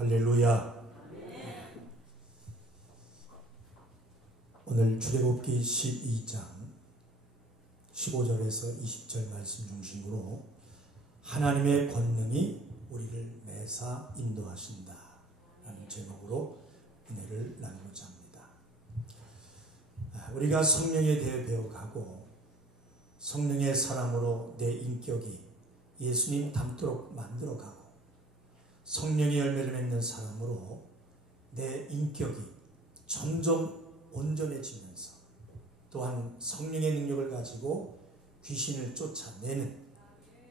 할렐루야. 오늘 출애굽기 12장 15절에서 20절 말씀 중심으로 하나님의 권능이 우리를 매사 인도하신다 라는 제목으로 은혜를 나누고자 합니다. 우리가 성령에 대해 배워가고 성령의 사람으로 내 인격이 예수님 닮도록 만들어가고 성령의 열매를 맺는 사람으로 내 인격이 점점 온전해지면서 또한 성령의 능력을 가지고 귀신을 쫓아내는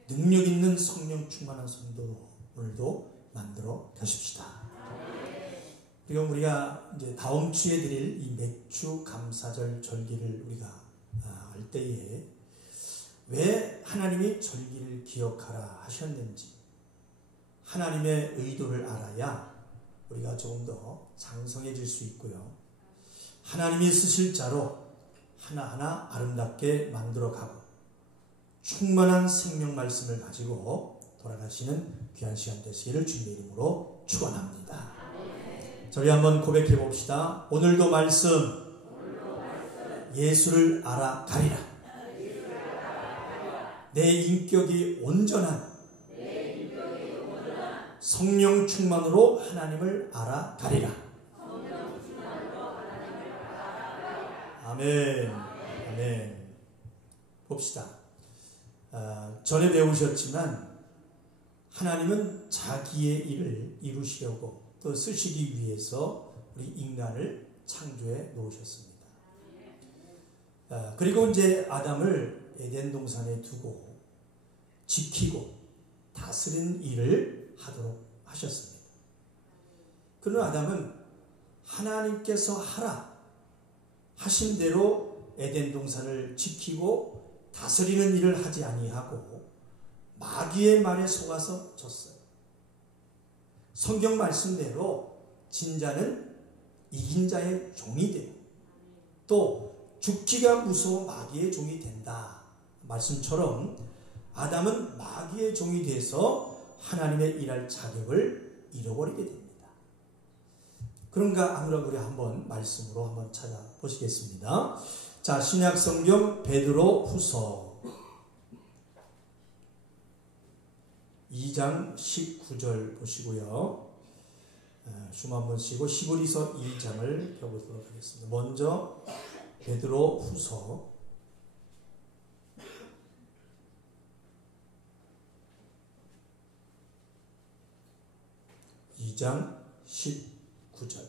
능력 있는 성령 충만한 성도로 오늘도 만들어 가십시다. 그리고 우리가 이제 다음 주에 드릴 이 맥주 감사절 절기를 우리가 할 때에 왜 하나님이 절기를 기억하라 하셨는지 하나님의 의도를 알아야 우리가 조금 더 장성해질 수 있고요. 하나님이 쓰실 자로 하나하나 아름답게 만들어가고 충만한 생명 말씀을 가지고 돌아가시는 귀한 시간 되시기를 주님의 이름으로 축원합니다. 저희 한번 고백해 봅시다. 오늘도 말씀 예수를 알아가리라. 내 인격이 온전한 성령 충만으로 하나님을 알아가리라. 아멘. 아멘. 봅시다. 전에 배우셨지만 하나님은 자기의 일을 이루시려고 또 쓰시기 위해서 우리 인간을 창조해 놓으셨습니다. 그리고 이제 아담을 에덴 동산에 두고 지키고 다스리는 일을 하도록 하셨습니다. 그러나 아담은 하나님께서 하라 하신 대로 에덴 동산을 지키고 다스리는 일을 하지 아니하고 마귀의 말에 속아서 졌어요. 성경 말씀대로 진자는 이긴 자의 종이 되고 또 죽기가 무서워 마귀의 종이 된다 말씀처럼 아담은 마귀의 종이 돼서 하나님의 일할 자격을 잃어버리게 됩니다. 그런가 아무래도 우리 한번 말씀으로 한번 찾아보시겠습니다. 자, 신약 성경 베드로 후서 2장 19절 보시고요. 숨 한번 쉬고 히브리서 2장을 펴보도록 하겠습니다. 먼저 베드로 후서 2장 19절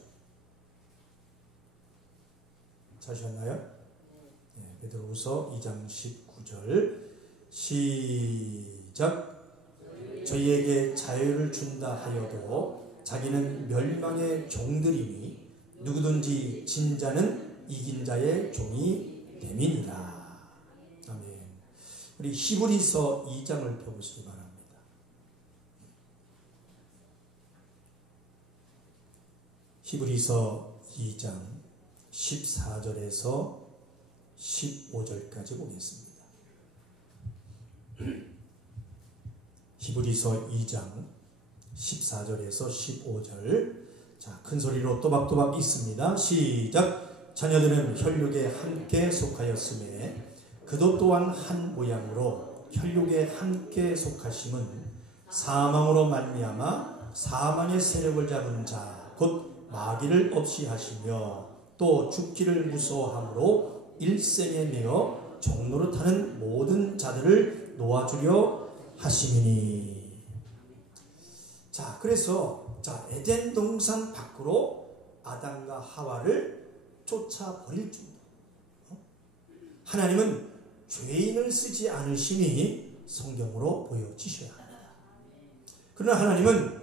찾으셨나요? 네, 베드로후서 2장 19절 시작. 저희에게 자유를 준다 하여도 자기는 멸망의 종들이니 누구든지 진 자는 이긴 자의 종이 됨이니라. 아멘. 우리 히브리서 2장을 펴보시기 바랍니다. 히브리서 2장 14절에서 15절까지 보겠습니다. 히브리서 2장 14절에서 15절. 자, 큰 소리로 또박또박 읽습니다. 시작. 자녀들은 혈육에 함께 속하였음에 그도 또한 한 모양으로 혈육에 함께 속하심은 사망으로 말미암아 사망의 세력을 잡은 자 곧 마귀를 없이 하시며 또 죽기를 무서워함으로 일생에 매어 종노릇하는 모든 자들을 놓아주려 하심이니. 자, 그래서 에덴 동산 밖으로 아담과 하와를 쫓아버릴 줄 하나님은 죄인을 쓰지 않으시니 성경으로 보여지셔야 합니다. 그러나 하나님은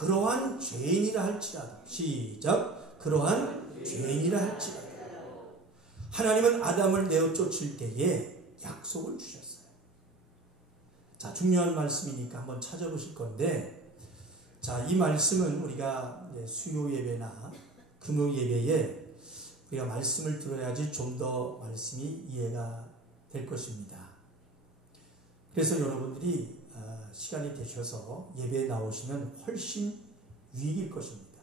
그러한 죄인이라 할지라도 시작. 그러한 죄인이라 할지라도 하나님은 아담을 내어 쫓을 때에 약속을 주셨어요. 자, 중요한 말씀이니까 한번 찾아보실 건데, 자, 이 말씀은 우리가 수요 예배나 금요 예배에 우리가 말씀을 들어야지 좀 더 말씀이 이해가 될 것입니다. 그래서 여러분들이 시간이 되셔서 예배에 나오시면 훨씬 위기일 것입니다.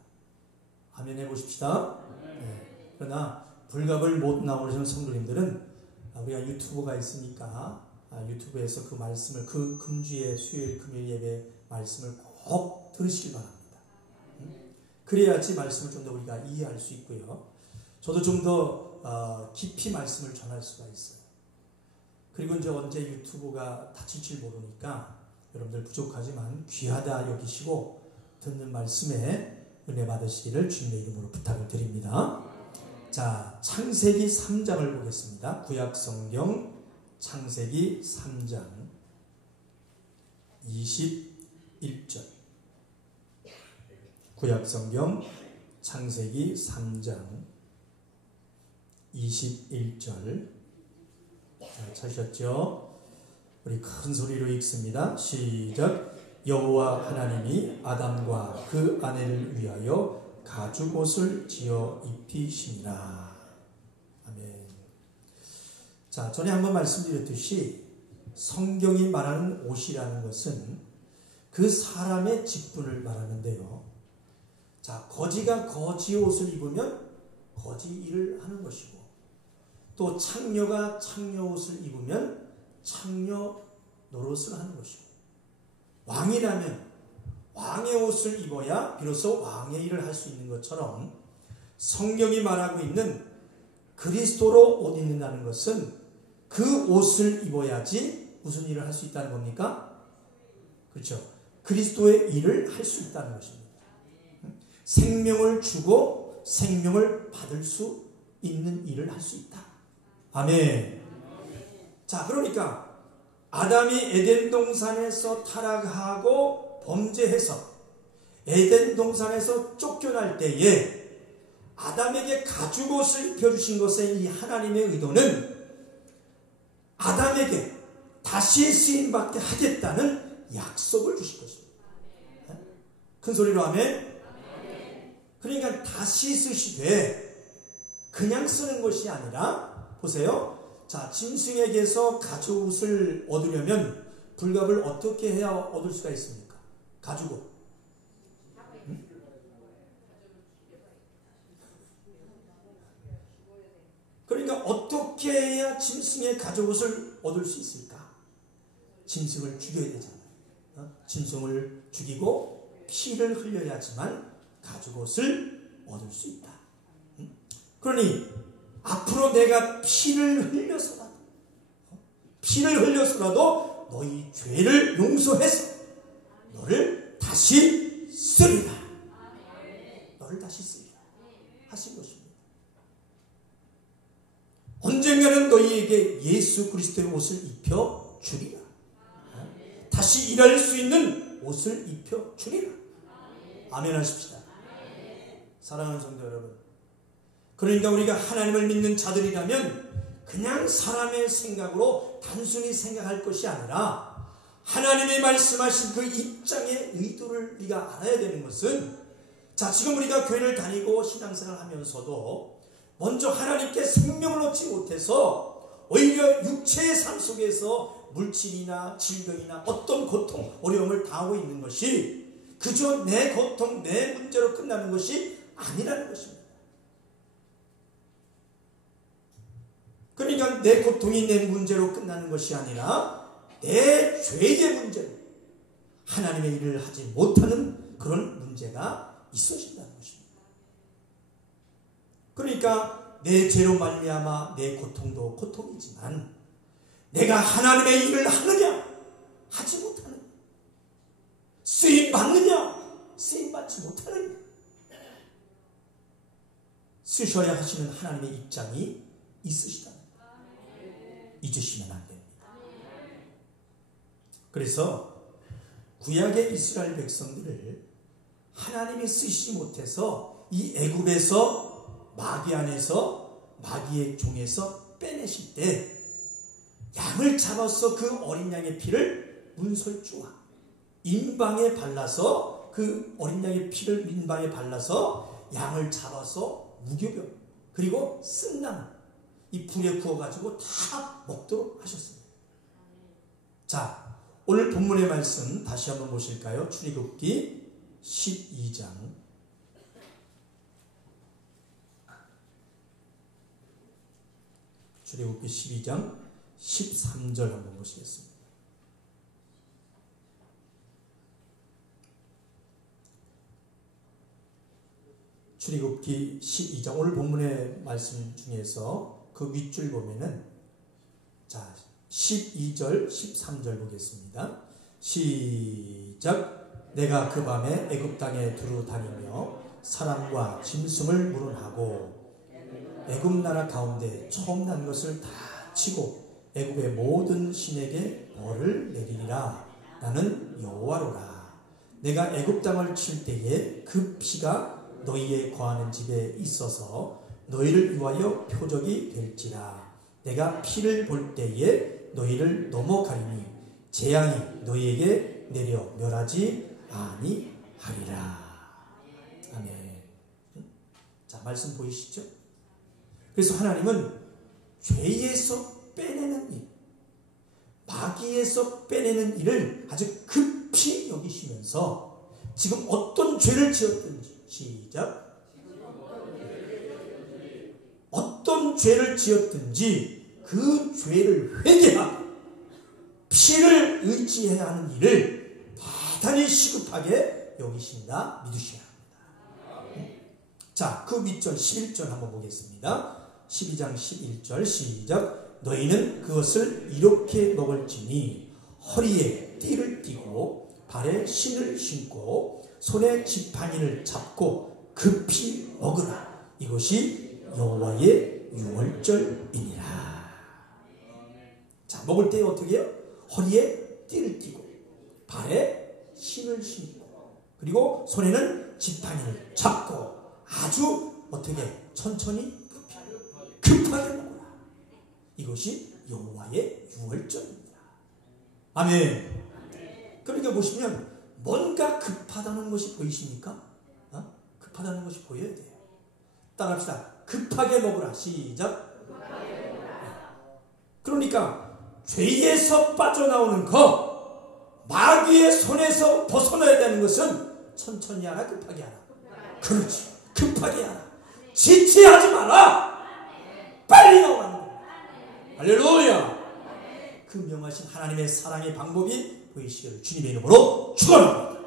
아멘 해보십시다. 네. 그러나 불갑을 못 나오시는 성도님들은 우리가 유튜브가 있으니까 유튜브에서 그 말씀을 그 금주의 수요일 금요일 예배 말씀을 꼭 들으시길 바랍니다. 그래야지 말씀을 좀 더 우리가 이해할 수 있고요. 저도 좀 더 깊이 말씀을 전할 수가 있어요. 그리고 이제 언제 유튜브가 닫힐지 모르니까 여러분들 부족하지만 귀하다 여기시고 듣는 말씀에 은혜 받으시기를 주님의 이름으로 부탁을 드립니다. 자, 창세기 3장을 보겠습니다. 구약성경 창세기 3장 21절. 구약성경 창세기 3장 21절. 자, 찾으셨죠? 우리 큰 소리로 읽습니다. 시작. 여호와 하나님이 아담과 그 아내를 위하여 가죽옷을 지어 입히시니라. 아멘. 자, 전에 한번 말씀드렸듯이 성경이 말하는 옷이라는 것은 그 사람의 직분을 말하는데요. 자, 거지가 거지 옷을 입으면 거지 일을 하는 것이고, 또 창녀가 창녀 옷을 입으면 창녀 노릇을 하는 것이고, 왕이라면 왕의 옷을 입어야 비로소 왕의 일을 할 수 있는 것처럼 성경이 말하고 있는 그리스도로 옷 입는다는 것은 그 옷을 입어야지 무슨 일을 할 수 있다는 겁니까? 그렇죠. 그리스도의 일을 할 수 있다는 것입니다. 생명을 주고 생명을 받을 수 있는 일을 할 수 있다. 아멘. 자, 그러니까 아담이 에덴 동산에서 타락하고 범죄해서 에덴 동산에서 쫓겨날 때에 아담에게 가죽옷을 입혀주신 것의 이 하나님의 의도는 아담에게 다시 쓰임받게 하겠다는 약속을 주신 것입니다. 큰 소리로 아멘. 그러니까 다시 쓰시되 그냥 쓰는 것이 아니라, 보세요. 자, 짐승에게서 가죽옷을 얻으려면 불갑을 어떻게 해야 얻을 수가 있습니까? 가죽옷. 응? 그러니까 어떻게 해야 짐승의 가죽옷을 얻을 수 있을까? 짐승을 죽여야 되잖아요. 짐승을 죽이고 피를 흘려야지만 가죽옷을 얻을 수 있다. 그러니 앞으로 내가 피를 흘려서라도 너희 죄를 용서해서 너를 다시 쓰리라. 너를 다시 쓰리라 하신 것입니다. 언젠가는 너희에게 예수 그리스도의 옷을 입혀 주리라. 다시 일할 수 있는 옷을 입혀 주리라. 아멘 하십시다. 사랑하는 성도 여러분, 그러니까 우리가 하나님을 믿는 자들이라면 그냥 사람의 생각으로 단순히 생각할 것이 아니라 하나님이 말씀하신 그 입장의 의도를 우리가 알아야 되는 것은, 자, 지금 우리가 교회를 다니고 신앙생활을 하면서도 먼저 하나님께 생명을 얻지 못해서 오히려 육체의 삶 속에서 물질이나 질병이나 어떤 고통, 어려움을 당하고 있는 것이 그저 내 고통, 내 문제로 끝나는 것이 아니라는 것입니다. 그러니까 내 고통이 내 문제로 끝나는 것이 아니라 내 죄의 문제로 하나님의 일을 하지 못하는 그런 문제가 있어진다는 것입니다. 그러니까 내 죄로 말미암아 내 고통도 고통이지만 내가 하나님의 일을 하느냐 하지 못하느냐, 쓰임 받느냐 쓰임 받지 못하느냐, 쓰셔야 하시는 하나님의 입장이 있으시다. 잊으시면 안 됩니다. 그래서 구약의 이스라엘 백성들을 하나님이 쓰시지 못해서 이 애굽에서 마귀 안에서 마귀의 종에서 빼내실 때 양을 잡아서 그 어린 양의 피를 문설주와 인방에 발라서, 그 어린 양의 피를 인방에 발라서 양을 잡아서 무교병 그리고 쓴나물 이 불에 구워가지고 다 먹도록 하셨습니다. 자, 오늘 본문의 말씀 다시 한번 보실까요? 출애굽기 12장 출애굽기 12장 13절 한번 보시겠습니다. 출애굽기 12장 오늘 본문의 말씀 중에서 그 윗줄 보면은 자 12절 13절 보겠습니다. 시작. 내가 그 밤에 애굽 땅에 두루 다니며 사람과 짐승을 물은하고 애굽 나라 가운데 처음 난 것을 다 치고 애굽의 모든 신에게 벌을 내리리라. 나는 여호와로라. 내가 애굽 땅을 칠 때에 그 피가 너희의 거하는 집에 있어서 너희를 위하여 표적이 될지라. 내가 피를 볼 때에 너희를 넘어가리니 재앙이 너희에게 내려 멸하지 아니하리라. 아멘. 자, 말씀 보이시죠? 그래서 하나님은 죄에서 빼내는 일, 마귀에서 빼내는 일을 아주 급히 여기시면서 지금 어떤 죄를 지었든지 시작. 어떤 죄를 지었든지 그 죄를 회개하고 피를 의지해야 하는 일을 대단히 시급하게 여기신다 믿으셔야 합니다. 자, 그 밑절 11절 한번 보겠습니다. 12장 11절 시작. 너희는 그것을 이렇게 먹을지니 허리에 띠를 띠고 발에 신을 신고 손에 지팡이를 잡고 급히 먹으라. 이것이 여호와의 유월절이니라. 자, 먹을 때 어떻게 해요? 허리에 띠를 띠고 발에 신을 신고 그리고 손에는 지팡이를 잡고 아주 어떻게 천천히 급하게 먹어라. 이것이 여호와의 유월절입니다. 아멘. 그러니까 보시면 뭔가 급하다는 것이 보이십니까? 급하다는 것이 보여야 돼요. 따라합시다. 급하게 먹으라. 시작. 그러니까 죄에서 빠져나오는 것, 마귀의 손에서 벗어나야 되는 것은 천천히 하라, 급하게 하라. 그렇지. 급하게 하라. 지체하지 마라. 빨리 나오라는 거야. 할렐루야. 그 명하신 하나님의 사랑의 방법이 보이시기를 주님의 이름으로 축원합니다.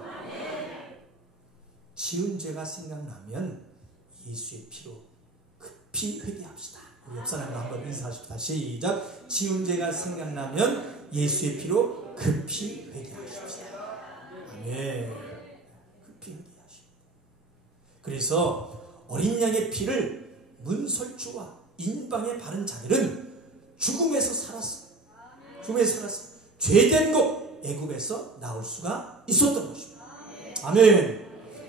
지은 죄가 생각나면 예수의 피로 급히 회개합시다. 우리 옆 사람과 한번 인사하십시다. 시작. 지은 죄가 생각나면 예수의 피로 급히 회개하십시다. 아멘. 급히 회개하십시다. 그래서 어린 양의 피를 문설주와 인방에 바른 자들은 죽음에서 살았어. 죽음에서 살았어. 죄된 곳 애굽에서 나올 수가 있었던 것입니다. 아멘.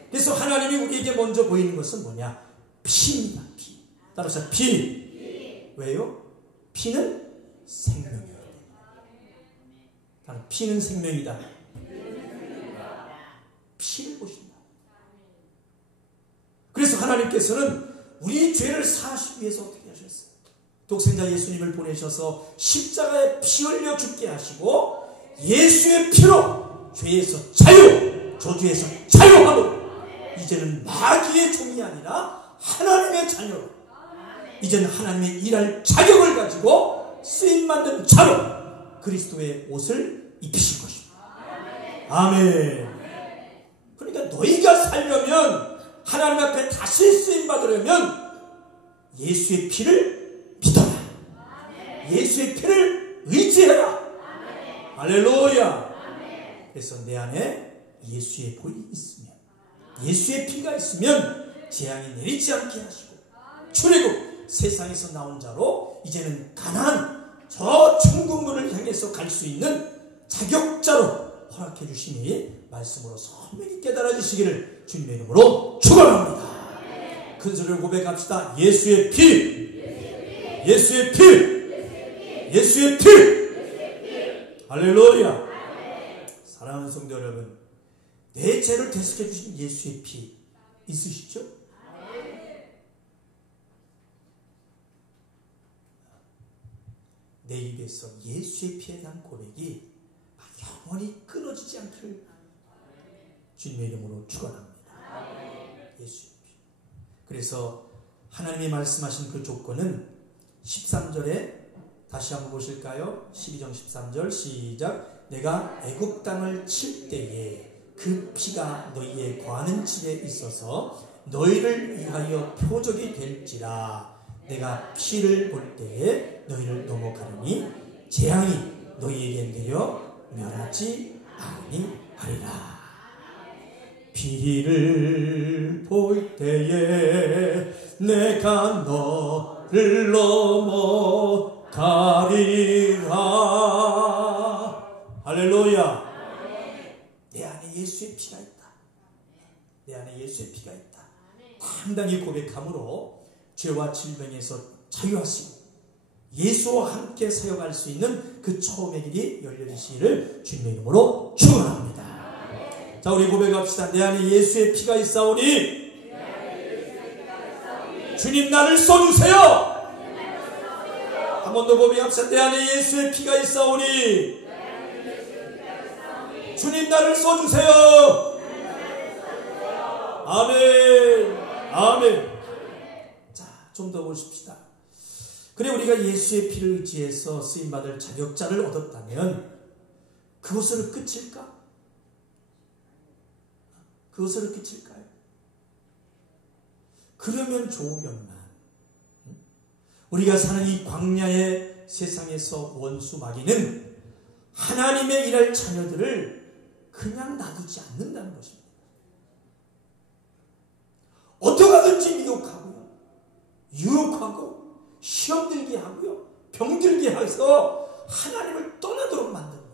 그래서 하나님이 우리에게 먼저 보이는 것은 뭐냐? 피입니다. 피. 따라서 피. 왜요? 피는 생명이에요. 피는 생명이다. 피를 보신다. 그래서 하나님께서는 우리 죄를 사하시기 위해서 어떻게 하셨어요? 독생자 예수님을 보내셔서 십자가에 피 흘려 죽게 하시고 예수의 피로 죄에서 자유, 저주에서 자유하고 이제는 마귀의 종이 아니라 하나님의 자녀로 이제는 하나님의 일할 자격을 가지고 쓰임받는 자로 그리스도의 옷을 입히신 것입니다. 아멘. 그러니까 너희가 살려면 하나님 앞에 다시 쓰임받으려면 예수의 피를 믿어라. 예수의 피를 의지해라. 할렐루야. 그래서 내 안에 예수의 볼이 있으면 예수의 피가 있으면 재앙이 내리지 않게 하시고 출애굽 세상에서 나온 자로 이제는 가나안 저 천국문을 향해서 갈 수 있는 자격자로 허락해 주시니 말씀으로 선명히 깨달아지시기를 주님의 이름으로 축원합니다. 큰 소리로 고백합시다. 예수의 피, 예수의 피, 예수의 피. 할렐루야. 사랑하는 성도 여러분, 내 죄를 대속해 주신 예수의 피 있으시죠? 내 입에서 예수의 피에 대한 고백이 영원히 끊어지지 않기를 주님의 이름으로 축원합니다. 예수의 피. 그래서 하나님이 말씀하신 그 조건은 13절에 다시 한번 보실까요? 12장 13절 시작. 내가 애굽 땅을 칠 때에 그 피가 너희의 거하는 집에 있어서 너희를 위하여 표적이 될지라. 내가 피를 볼 때에 너희를 넘어가리니 재앙이 너희에게 내려 멸하지 아니하리라. 피를 볼 때에 내가 너를 넘어가리라. 할렐루야. 내 안에 예수의 피가 있다. 내 안에 예수의 피가 있다. 당당히 고백함으로 죄와 질병에서 자유하시고 예수와 함께 사역할 수 있는 그 처음의 길이 열려지시기를 주님의 이름으로 축원합니다. 자, 우리 고백합시다. 내 안에 예수의 피가 있사오니 주님 나를 써주세요. 한 번 더 고백합시다. 내 안에 예수의 피가 있사오니 주님 나를 써주세요. 아멘. 아멘. 자, 좀 더 보십시다. 그래, 우리가 예수의 피를 의지해서 쓰임받을 자격자를 얻었다면 그것으로 끝일까? 그것으로 끝일까요? 그러면 좋으면만 우리가 사는 이 광야의 세상에서 원수 마귀는 하나님의 일할 자녀들을 그냥 놔두지 않는다는 것입니다. 어떻게 하든지 미혹하고요, 유혹하고 시험 들게 하고요, 병 들게 해서 하나님을 떠나도록 만듭니다.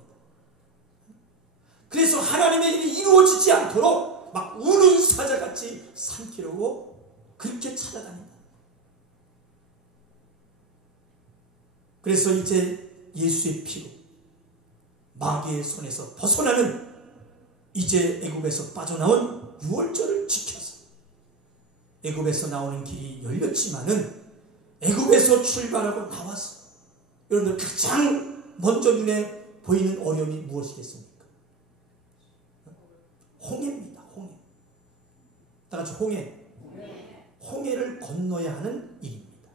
그래서 하나님의 일이 이루어지지 않도록 막 우는 사자같이 삼키려고 그렇게 찾아다닌다. 그래서 이제 예수의 피로 마귀의 손에서 벗어나는, 이제 애굽에서 빠져나온 6월절을 지켜서 애굽에서 나오는 길이 열렸지만은 애굽에서 출발하고 나왔어. 여러분들 가장 먼저 눈에 보이는 어려움이 무엇이겠습니까? 홍해입니다. 홍해. 다 같이 홍해. 홍해를 건너야 하는 일입니다.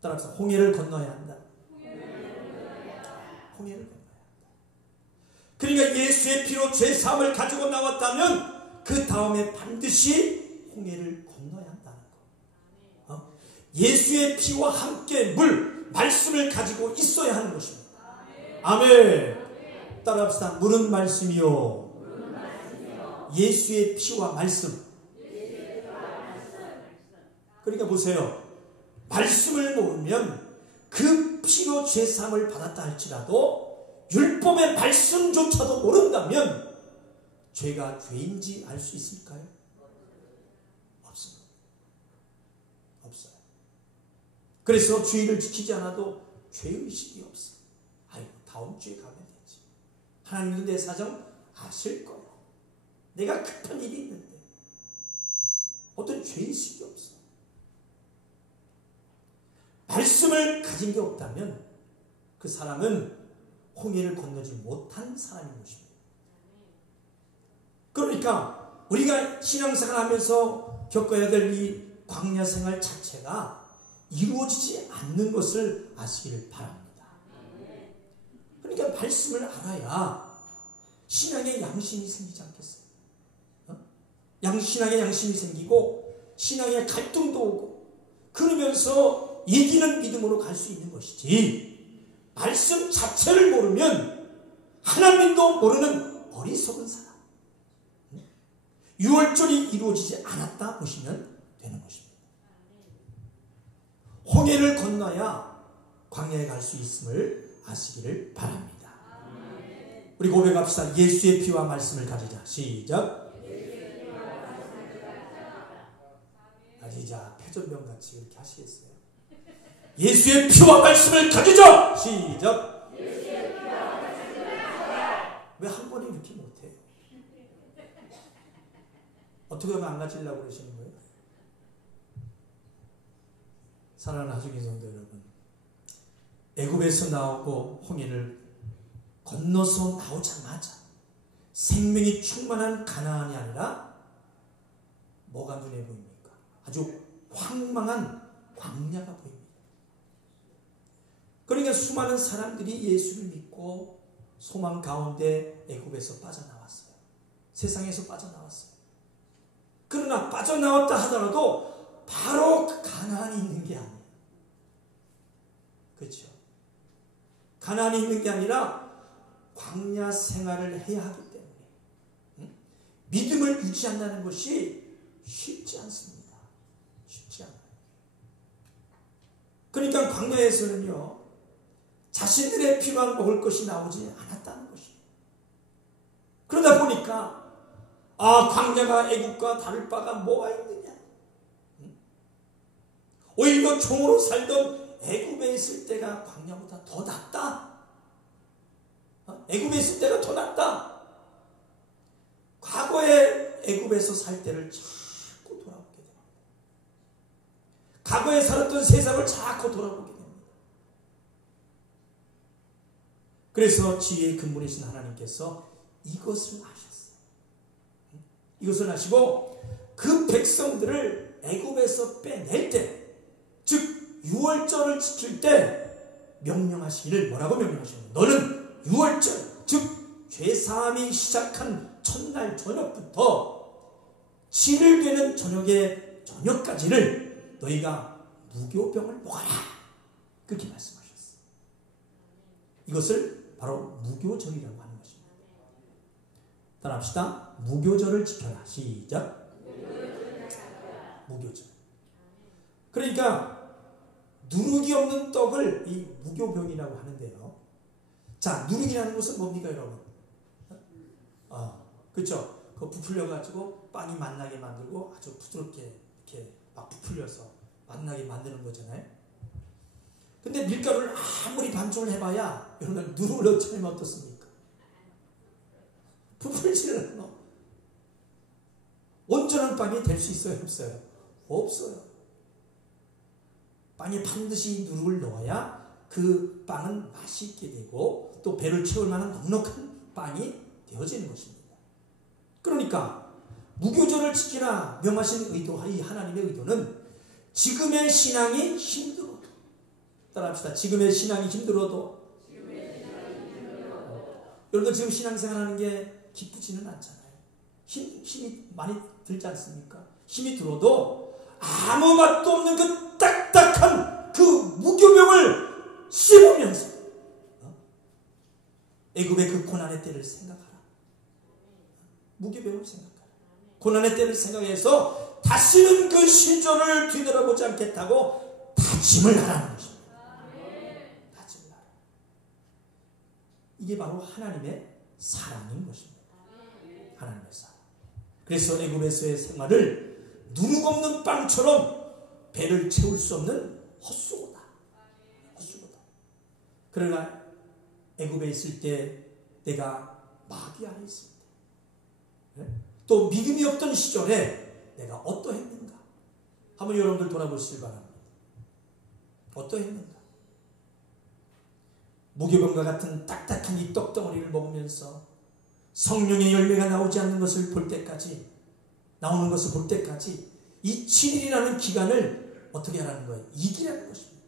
따라서 홍해를 건너야 한다. 홍해를 건너야 한다. 그러니까 예수의 피로 죄 사함을 가지고 나왔다면 그 다음에 반드시 홍해를 건너야 한다는 거. 예수의 피와 함께 물, 말씀을 가지고 있어야 하는 것입니다. 아멘. 따라합시다. 물은 말씀이요. 예수의 피와 말씀. 그러니까 보세요. 말씀을 모르면 그 피로 죄사함을 받았다 할지라도 율법의 말씀조차도 모른다면 죄가 죄인지 알 수 있을까요? 없습니다. 없어요. 그래서 주의를 지키지 않아도 죄의식이 없어요. 아이고, 다음 주에 가면 되지. 하나님도 내 사정 아실 거야. 내가 급한 일이 있는데. 어떤 죄의식이 없어. 말씀을 가진 게 없다면 그 사람은 홍해를 건너지 못한 사람인 것입니다. 그러니까 우리가 신앙생활 하면서 겪어야 될 이 광야 생활 자체가 이루어지지 않는 것을 아시기를 바랍니다. 그러니까 말씀을 알아야 신앙의 양심이 생기지 않겠어요? 신앙의 양심이 생기고 신앙의 갈등도 오고 그러면서 이기는 믿음으로 갈 수 있는 것이지, 말씀 자체를 모르면 하나님도 모르는 어리석은 사람, 6월절이 이루어지지 않았다 보시면 되는 것입니다. 홍해를 건너야 광야에 갈 수 있음을 아시기를 바랍니다. 우리 고백합시다. 예수의 피와 말씀을 가지자. 시작. 가지자. 패전병같이 이렇게 하시겠어요? 예수의 피와 말씀을 가지자. 시작. 왜 한 번에 이렇게 못해요? 어떻게 하면 안 가지려고 그러시는 거예요? 사랑하는 하중인 성도 여러분, 애굽에서 나오고 홍해를 건너서 나오자마자 생명이 충만한 가나안이 아니라 뭐가 눈에 보입니까? 아주 황망한 광야가 보입니다. 그러니까 수많은 사람들이 예수를 믿고 소망 가운데 애굽에서 빠져나왔어요. 세상에서 빠져나왔어요. 그러나 빠져나왔다 하더라도 바로 가나안이 있는 게 아니에요. 그렇죠? 가나안이 있는 게 아니라 광야 생활을 해야 하기 때문에 믿음을 유지한다는 것이 쉽지 않습니다. 쉽지 않아요. 그러니까 광야에서는요, 자신들의 필요한 먹을 것이 나오지 않았다는 것이에요. 그러다 보니까 광야가 애국과 다를 바가 뭐가 있느냐? 오히려 종으로 살던 애굽에 있을 때가 광야보다 더 낫다. 애굽에 있을 때가 더 낫다. 과거에 애굽에서 살 때를 자꾸 돌아보게 됩니다. 과거에 살았던 세상을 자꾸 돌아보게 됩니다. 그래서 지혜의 근본이신 하나님께서 이것을 아셨어요. 이것을 아시고 그 백성들을 애굽에서 빼낼 때, 즉 유월절을 지킬 때 명령하시기를 뭐라고 명령하시는 거예요? 너는 유월절, 즉 죄사함이 시작한 첫날 저녁부터 7일 되는 저녁까지를 너희가 무교병을 먹어라. 그렇게 말씀하셨어요. 이것을 바로 무교절이라고 하는 것입니다. 따라합시다. 무교절을 지켜라. 시작. 무교절. 그러니까 누룩이 없는 떡을 이 무교병이라고 하는데요. 자, 누룩이라는 것은 뭡니까, 여러분? 그렇죠? 그거 부풀려가지고 빵이 맛나게 만들고 아주 부드럽게 이렇게 막 부풀려서 맛나게 만드는 거잖아요. 근데 밀가루를 아무리 반죽을 해봐야 여러분 누룩을 넣으면 어떻습니까? 부풀지를 않아. 온전한 빵이 될 수 있어요, 없어요? 없어요. 빵에 반드시 누룩을 넣어야 그 빵은 맛이 있게 되고 또 배를 채울 만한 넉넉한 빵이 되어지는 것입니다. 그러니까 무교절을 지키라 명하신 의도, 이 하나님의 의도는 지금의 신앙이 힘들어도, 따라합시다. 지금의 신앙이 힘들어도, 여러분들 지금 신앙생활하는 게 기쁘지는 않잖아요. 힘이 많이 들지 않습니까? 힘이 들어도 아무 맛도 없는 그 딱딱한 그 무교병을 씹으면서 애굽의 그 고난의 때를 생각하라. 무교병을 생각하라. 고난의 때를 생각해서 다시는 그 신전을 뒤돌아보지 않겠다고 다짐을 하라는 것입니다. 다짐을 하라. 이게 바로 하나님의 사랑인 것입니다. 하나님의 사랑. 그래서 애굽에서의 생활을 누룩 없는 빵처럼 배를 채울 수 없는 헛수고다. 헛수고다. 그러나 애굽에 있을 때 내가 마귀 안에 있을 때, 또 믿음이 없던 시절에 내가 어떠했는가? 한번 여러분들 돌아보시길 바랍니다. 어떠했는가? 무교병과 같은 딱딱한 이 떡덩어리를 먹으면서 성령의 열매가 나오지 않는 것을 볼 때까지, 나오는 것을 볼 때까지 이 7일이라는 기간을 어떻게 하라는 거예요? 이기라는 것입니다.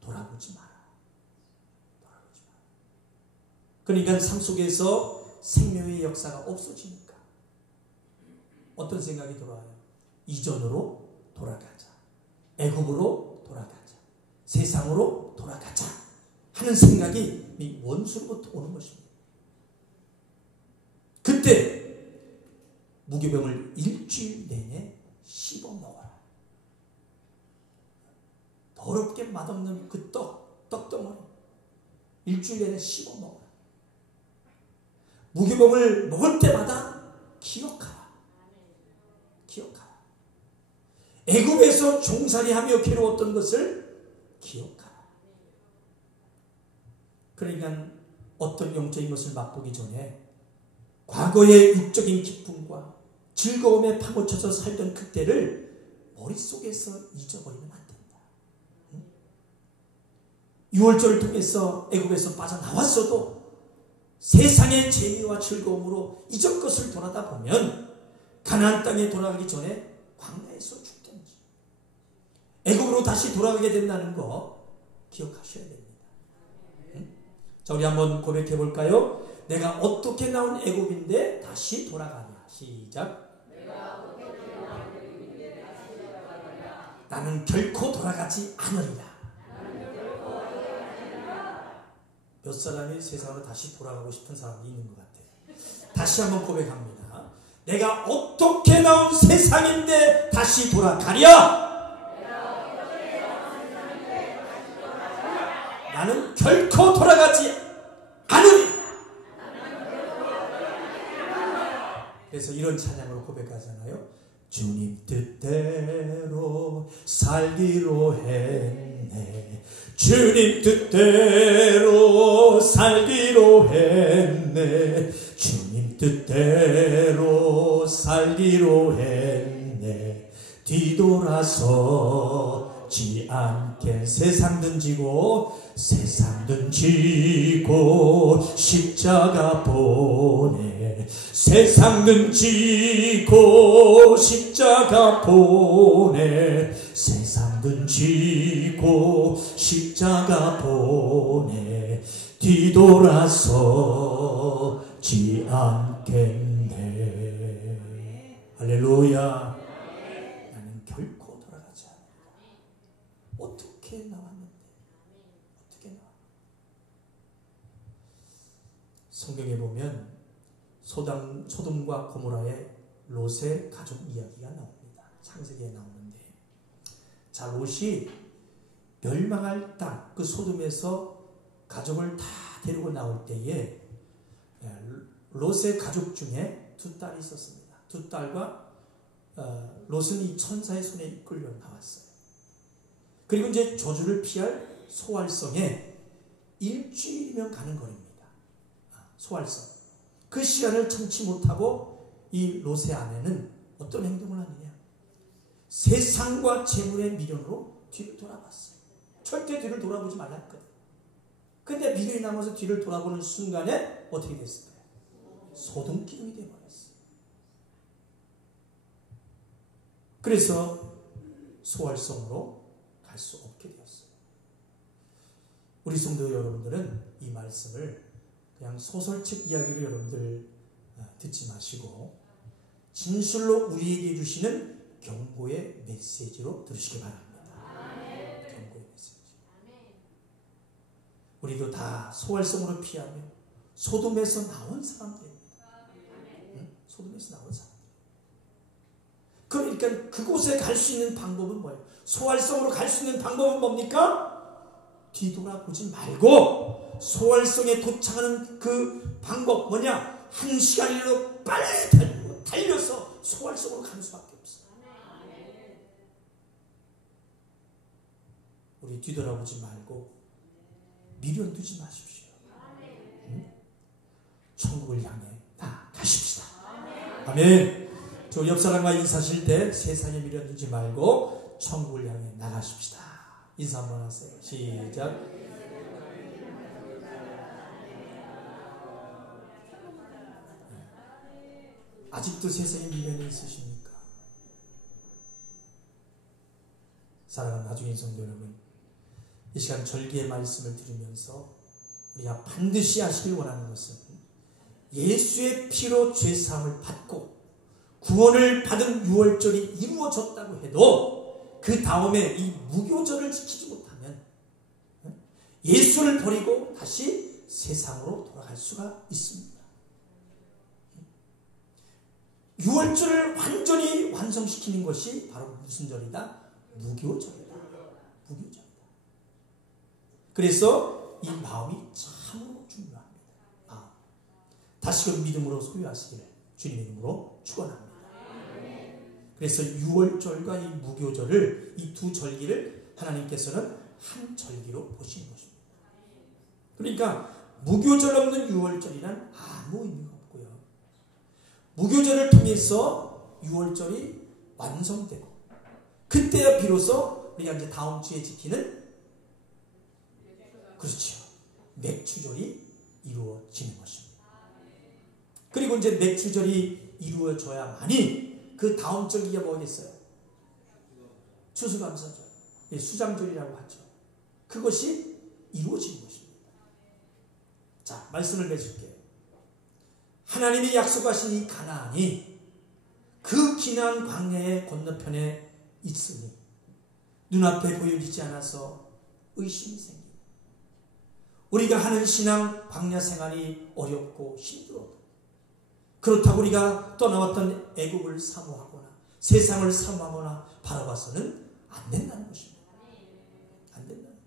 돌아보지 마라. 돌아보지 마라. 그러니까 삶 속에서 생명의 역사가 없어지니까 어떤 생각이 들어와요? 이전으로 돌아가자. 애굽으로 돌아가자. 세상으로 돌아가자. 하는 생각이 이 원수로부터 오는 것입니다. 그때 무교병을 일주일 내내 씹어 먹어라. 더럽게 맛없는 그 떡덩어리 일주일 내내 씹어 먹어라. 무교병을 먹을 때마다 기억하라. 기억하라. 애굽에서 종살이하며 괴로웠던 것을 기억하라. 그러니까 어떤 영적인 것을 맛보기 전에 과거의 육적인 기쁨과 즐거움에 파묻혀서 살던 그때를 머릿속에서 잊어버리면 안 된다. 유월절을 통해서 애굽에서 빠져나왔어도 세상의 재미와 즐거움으로 이전 것을 돌아다 보면 가나안 땅에 돌아가기 전에 광야에서 죽든지 애굽으로 다시 돌아가게 된다는 거 기억하셔야 됩니다. 자, 우리 한번 고백해 볼까요? 내가 어떻게 나온 애굽인데 다시 돌아가냐. 시작. 나는 결코 돌아가지 않으리라. 몇 사람이 세상으로 다시 돌아가고 싶은 사람이 있는 것 같아요. 다시 한번 고백합니다. 내가 어떻게 나온 세상인데 다시 돌아가랴. 나는 결코 돌아가지 않으리. 그래서 이런 찬양으로 고백하잖아요. 주님 뜻대로 살기로 했네. 주님 뜻대로 살기로 했네. 주님 뜻대로 살기로 했네. 뒤돌아서지 않게 세상든 지고 십자가 보내. 세상든 지고 십자가 보내. 세상든 지고 십자가 보내. 뒤돌아서지 않겠네. 할렐루야. 나는 결코 돌아가지 않는다. 어떻게 나왔는데? 어떻게 나와? 성경에 보면 소돔과 고모라의 롯의 가족 이야기가 나옵니다. 창세기에 나오는데, 자, 롯이 멸망할 땅, 그 소돔에서 가족을 다 데리고 나올 때에 롯의 가족 중에 두 딸이 있었습니다. 두 딸과 롯은 이 천사의 손에 이끌려 나왔어요. 그리고 이제 저주를 피할 소활성에 일주일이면 가는 거리입니다. 소활성. 그 시간을 참지 못하고 이 롯의 아내는 어떤 행동을 하느냐. 세상과 재물의 미련으로 뒤를 돌아봤어요. 절대 뒤를 돌아보지 말라 했거든. 근데 미련이 남아서 뒤를 돌아보는 순간에 어떻게 됐을까요? 소돔기둥이 되어버렸어요. 그래서 소활성으로 갈 수 없게 되었어요. 우리 성도 여러분들은 이 말씀을 그냥 소설책 이야기로 여러분들 듣지 마시고 진실로 우리에게 주시는 경고의 메시지로 들으시기 바랍니다. 경고의 메시지. 우리도 다 소활성으로 피하며 소돔에서 나온 사람들입니다. 응? 소돔에서 나온 사람들. 그러니까 그곳에 갈 수 있는 방법은 뭐예요? 소활성으로 갈 수 있는 방법은 뭡니까? 뒤돌아보지 말고 소활성에 도착하는 그 방법 뭐냐? 한 시간이라도 빨리 달려서 소활성으로 가는 수밖에 없어요. 우리 뒤돌아보지 말고 미련 두지 마십시오. 응? 천국을 향해 나가십시다. 아멘. 저 옆 사람과 인사하실 때 세상에 미련 두지 말고 천국을 향해 나가십시다. 인사 한번 하세요. 시작. 아직도 세상에 미련이 있으십니까? 사랑하는 나중인 성도 여러분, 이 시간 절기의 말씀을 들으면서 우리가 반드시 아시길 원하는 것은 예수의 피로 죄사함을 받고 구원을 받은 유월절이 이루어졌다고 해도 그 다음에 이 무교절을 지키지 못하면 예수를 버리고 다시 세상으로 돌아갈 수가 있습니다. 유월절을 완전히 완성시키는 것이 바로 무슨 절이다? 무교절이다. 무교절이다. 그래서 이 마음이 참으로 중요합니다. 마음. 다시금 믿음으로 소유하시기를 주님의 이름으로 축원합니다. 그래서 유월절과 이 무교절을, 이 두 절기를 하나님께서는 한 절기로 보시는 것입니다. 그러니까 무교절 없는 유월절이란 아무 의미가 없고요. 무교절을 통해서 유월절이 완성되고 그때야 비로소 우리가 이제 다음 주에 지키는, 그렇죠, 맥추절이 이루어지는 것입니다. 그리고 이제 맥주절이 이루어져야만이 그 다음 절기가 뭐겠어요? 추수감사절, 수장절이라고 하죠. 그것이 이루어지는 것입니다. 자, 말씀을 내줄게요. 하나님이 약속하신 이 가나안이 그 기나안 광야의 건너편에 있으니 눈앞에 보여지지 않아서 의심이 생깁니다. 우리가 하는 신앙 광야 생활이 어렵고 힘들어도, 그렇다고 우리가 떠나왔던 애국을 사모하거나 세상을 사모하거나 바라봐서는 안 된다는 것입니다. 안 된다는 거예요.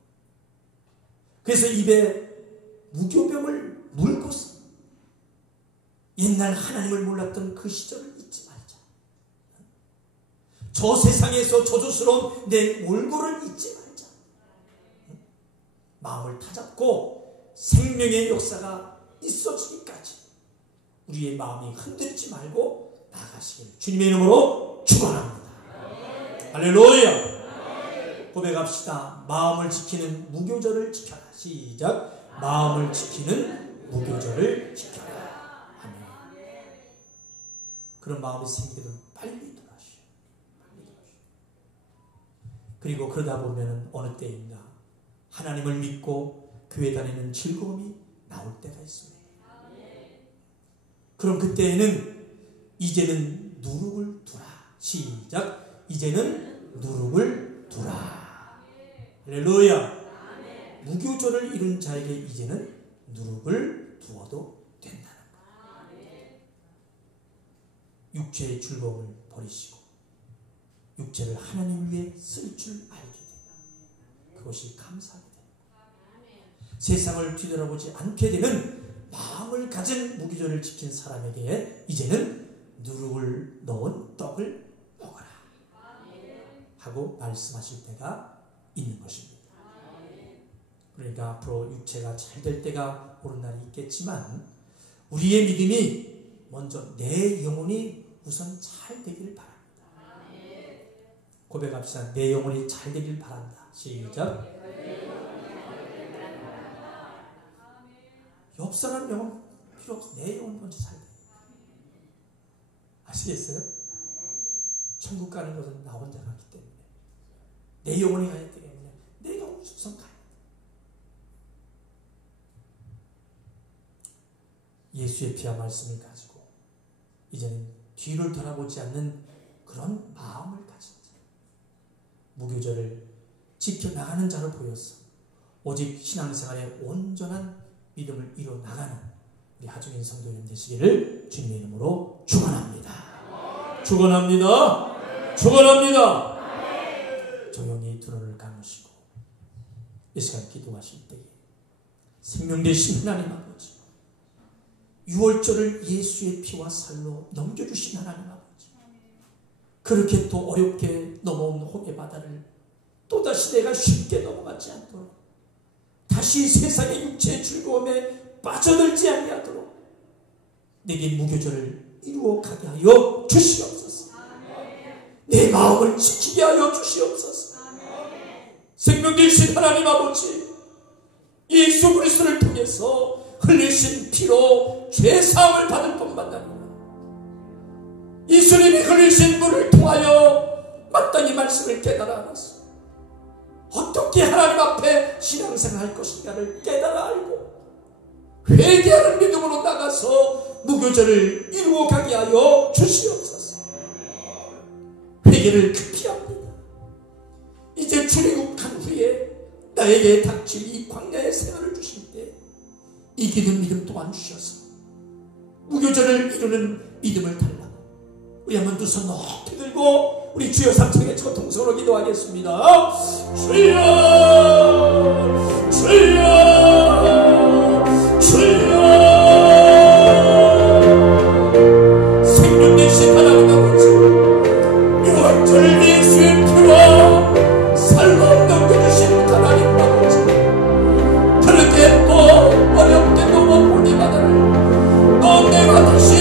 그래서 입에 무교병을 물고서 옛날 하나님을 몰랐던 그 시절을 잊지 말자. 저 세상에서 저주스러운 내 몰골을 잊지 말자. 마음을 다잡고 생명의 역사가 있어지기까지 우리의 마음이 흔들리지 말고 나아가시기를 주님의 이름으로 축원합니다. 할렐루야. 고백합시다. 마음을 지키는 무교절을 지켜라. 시작. 마음을 지키는 무교절을 지켜라. 아멘. 그런 마음이 생기면 빨리 돌아가시오. 그리고 그러다 보면 어느 때인가 하나님을 믿고 교회 다니는 즐거움이 나올 때가 있습니다. 그럼 그때에는 이제는 누룩을 두라. 시작. 이제는 누룩을 두라. 할렐루야. 무교절을 이룬 자에게 이제는 누룩을 두어도 된다는 거예요. 육체의 즐거움을 버리시고 육체를 하나님 위해 쓸 줄 알게 된다. 그것이 감사하게 됩니다. 세상을 뒤돌아보지 않게 되는 마음을 가진 무교절을 지킨 사람에게 이제는 누룩을 넣은 떡을 먹어라 하고 말씀하실 때가 있는 것입니다. 그러니까 앞으로 육체가 잘 될 때가 오는 날이 있겠지만 우리의 믿음이 먼저 내 영혼이 우선 잘 되기를 바랍니다. 고백합시다. 내 영혼이 잘 되길 바란다. 시작. 옆 사람 영혼 필요 없어. 내 영혼 먼저 잘 돼. 아시겠어요? 천국 가는 것은 나 혼자 가기 때문에 내 영혼이 가야 되기 때문에 내가 우선 가야 돼. 예수의 피와 말씀을 가지고 이제는 뒤를 돌아보지 않는 그런 마음을 가진 자, 무교절을 지켜나가는 자로 보여서 오직 신앙생활에 온전한 믿음을 이뤄나가는 우리 하중인 성도님 되시기를 주님의 이름으로 축원합니다. 축원합니다. 축원합니다. 조용히 두 눈을 감으시고 이 시간 기도하실 때에 생명 되신 하나님 아버지, 6월절을 예수의 피와 살로 넘겨주신 하나님 아버지, 그렇게 또 어렵게 넘어온 홍해 바다를 또다시 내가 쉽게 넘어가지 않도록, 다시 세상의 육체의 즐거움에 빠져들지 아니하도록 내게 무교절을 이루어 가게 하여 주시옵소서. 내 마음을 지키게 하여 주시옵소서. 생명 되신 하나님 아버지, 예수 그리스도를 통해서 흘리신 피로 죄사함을 받을 뿐만 아니라 예수님이 흘리신 물을 통하여 마땅히 말씀을 깨달아 알았어. 어떻게 하나님 앞에 신앙생활 할 것인가를 깨달아 알고 회개하는 믿음으로 나가서 무교절을 이루어 가게 하여 주시옵소서. 회개를 급히 합니다. 이제 출애굽한 후에 나에게 닥칠 이 광야의 생활을 주실 때 이기는 믿음 또한 주셔서 무교절을 이루는 믿음을 달라고 우리 한번 두 손 높이 들고 우리 주여 삼창에 저 동서로 기도하겠습니다. 주여 주여 주여, 생명 되신 하나님 아버지, 6월절 예수의 피와 살로 넘겨주신 하나님 아버지, 그렇게 또 어렵게 넘어오니 바다를 또 내가 다시